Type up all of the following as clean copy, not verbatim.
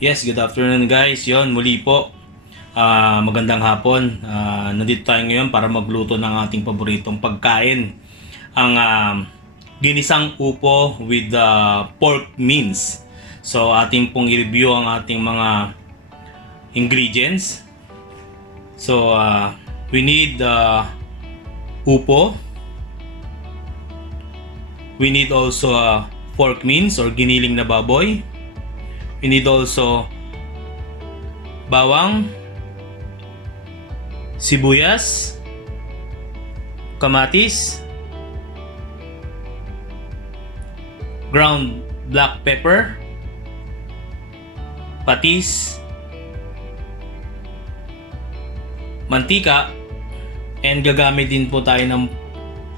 Yes, good afternoon guys. Yon, muli po. Magandang hapon. Nandito tayo ngayon para magluto ng ating paboritong pagkain. Ang ginisang upo with pork mince. So ating pong i-review ang ating mga ingredients. So we need upo. We need also pork mince or giniling na baboy. We need also bawang, sibuyas, kamatis, ground black pepper, patis, mantika, and gagamit din po tayo ng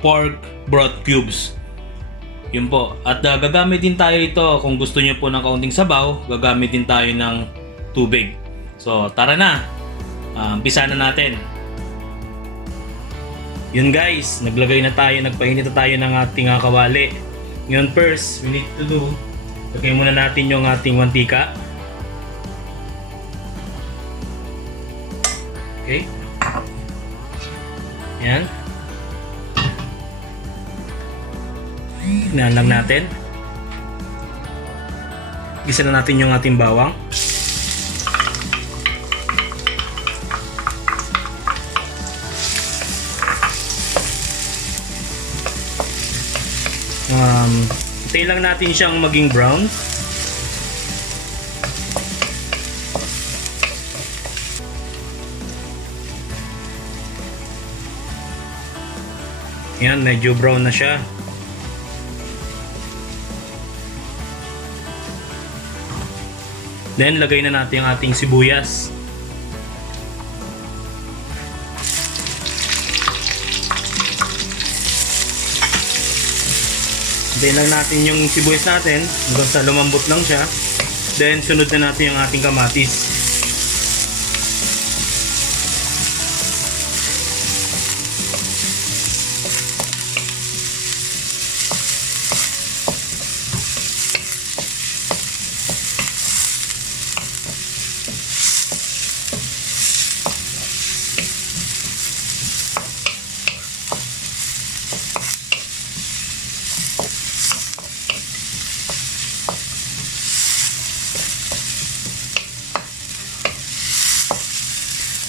pork broth cubes. Yun po. At gagamit din tayo ito kung gusto nyo po ng kaunting sabaw, gagamit din tayo ng tubig. So tara na, umpisa na natin. Yun guys, naglagay na tayo, nagpainit na tayo ng ating kawali. Ngayon first, we need to do, lagay muna natin yung ating mantika. Okay. Yan. Hinaan lang natin. Gisa na natin yung ating bawang. Hintayin lang natin siyang maging brown. Yan, medyo brown na siya. Then, lagay na natin yung ating sibuyas. Hintayin lang natin yung sibuyas natin hanggang sa lumambot lang siya. Then, sunod na natin yung ating kamatis.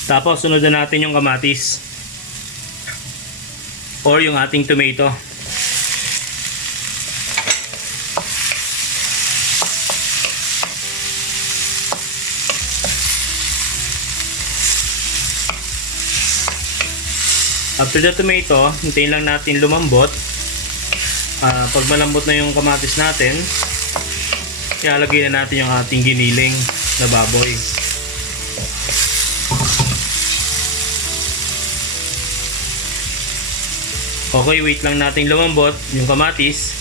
Tapos sunod na natin yung kamatis or yung ating tomato. After the tomato, hintayin lang natin lumambot. Pag malambot na yung kamatis natin, ilalagay na natin yung ating giniling na baboy. Okay, wait lang natin lumambot yung kamatis.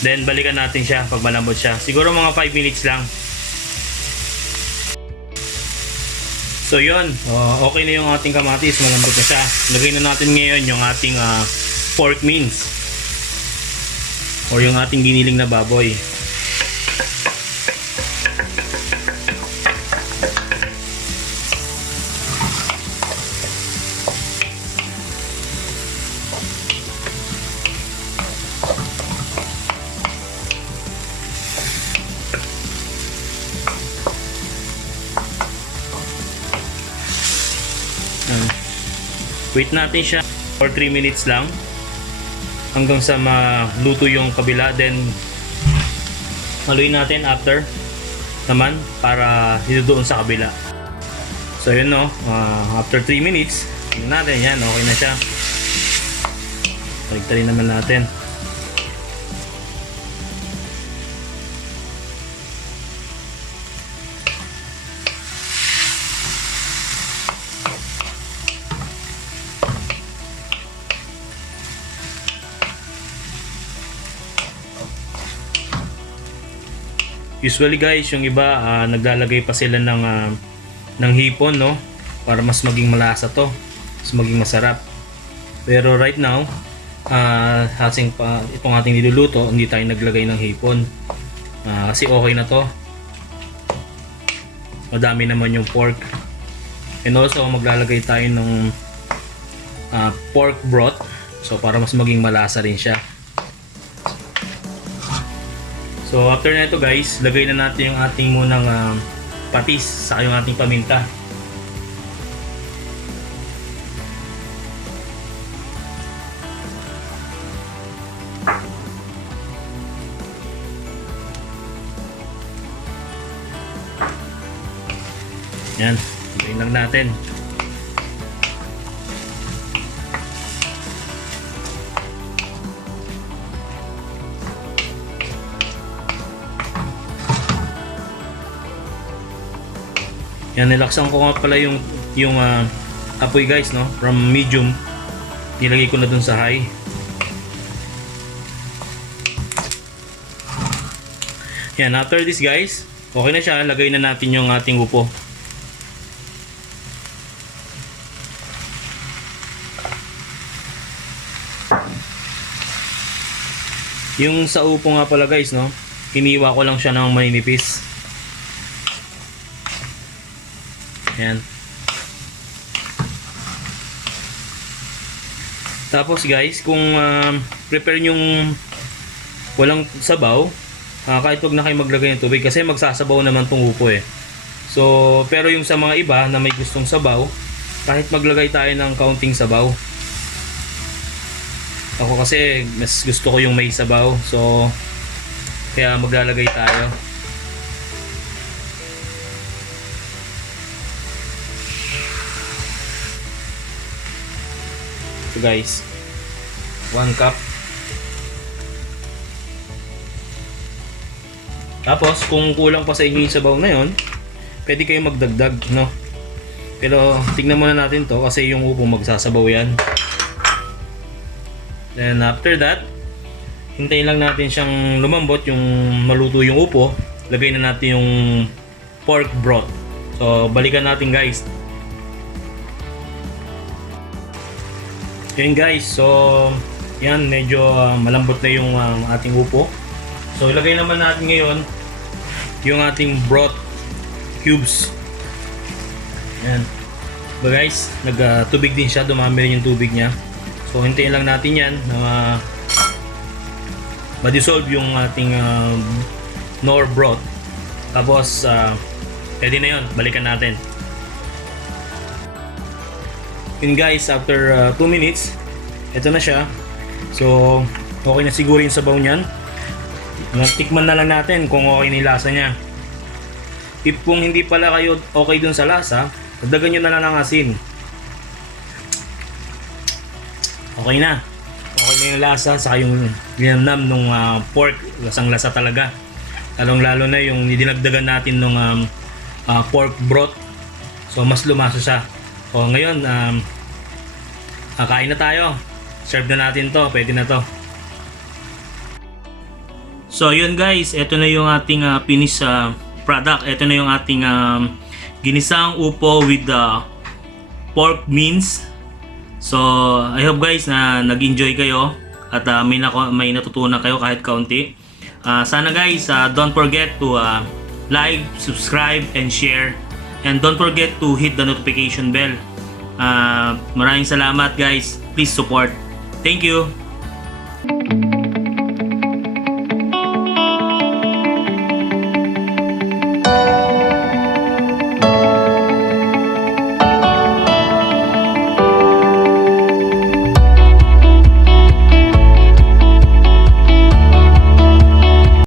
Then balikan natin siya pag malambot siya. Siguro mga 5 minutes lang. So yun, okay na yung ating kamatis, malambot na siya. Lagay na natin ngayon yung ating pork mince or yung ating giniling na baboy. Wait natin siya for 3 minutes lang hanggang sa maluto yung kabila, then haluin natin after naman para dito doon sa kabila. So yun no, after 3 minutes tingnan natin, yan okay na siya. Baliktarin naman natin. Usually guys, yung iba naglalagay pa sila ng hipon, no, para mas maging malasa to, mas maging masarap. Pero right now, itong ating niluluto, hindi tayo naglagay ng hipon. Kasi okay na to. madami naman yung pork. And also maglalagay tayo ng pork broth. So para mas maging malasa rin siya. So after na ito guys, lagay na natin yung ating munang patis sa yung ating paminta. Yan, lagay lang natin. Yan, nilaksan ko nga pala yung apoy guys, no? From medium nilagay ko na dun sa high. Yan, after this guys, okay na siya. Lagay na natin yung ating upo. Yung sa upo nga pala guys, no? Hiniwa ko lang siya ng maninipis. Yan. Tapos guys, kung prepare yung walang sabaw, kahit wag na kayo maglagay ng tubig kasi magsasabaw naman tong upo eh. So, pero yung sa mga iba na may gustong sabaw, kahit maglagay tayo ng kaunting sabaw. Ako kasi mas gusto ko yung may sabaw, so kaya maglalagay tayo. So guys, 1 cup. Tapos kung kulang pa sa inyo yung sabaw na yon, pwede kayong magdagdag, no? Pero tignan muna natin to kasi yung upo magsasabaw yan. Then after that, hintayin lang natin siyang lumambot, yung maluto yung upo. Lagay na natin yung pork broth. So balikan natin guys. Yan guys, so yan, medyo malambot na yung ating upo. So ilagay naman natin ngayon yung ating broth cubes. Yan. So guys, nagtubig din siya, dumami rin yung tubig niya. So hintayin lang natin yan na ma-dissolve yung ating Knorr broth. Tapos pwede na yun, balikan natin. Yun guys, after 2 minutes, ito na siya. So okay na siguro yung sabaw niyan. Tikman na lang natin kung okay na yung lasa niya. If kung hindi pala kayo okay dun sa lasa, dagdagan nyo na lang ng asin. Okay na. Okay na yung lasa, saka yung linamnam nung pork, lasang lasa talaga. Lalong lalo na yung dinagdagan natin nung pork broth. So mas lumasa siya. O ngayon, kain na tayo. Serve na natin to, pwede na to. So yun guys, ito na yung ating finished product. Ito na yung ating ginisang upo with the pork mince. So I hope guys na nag-enjoy kayo at may natutunan kayo kahit kaunti. Sana guys, don't forget to like, subscribe, and share. And don't forget to hit the notification bell. Maraming salamat guys. Please support. Thank you.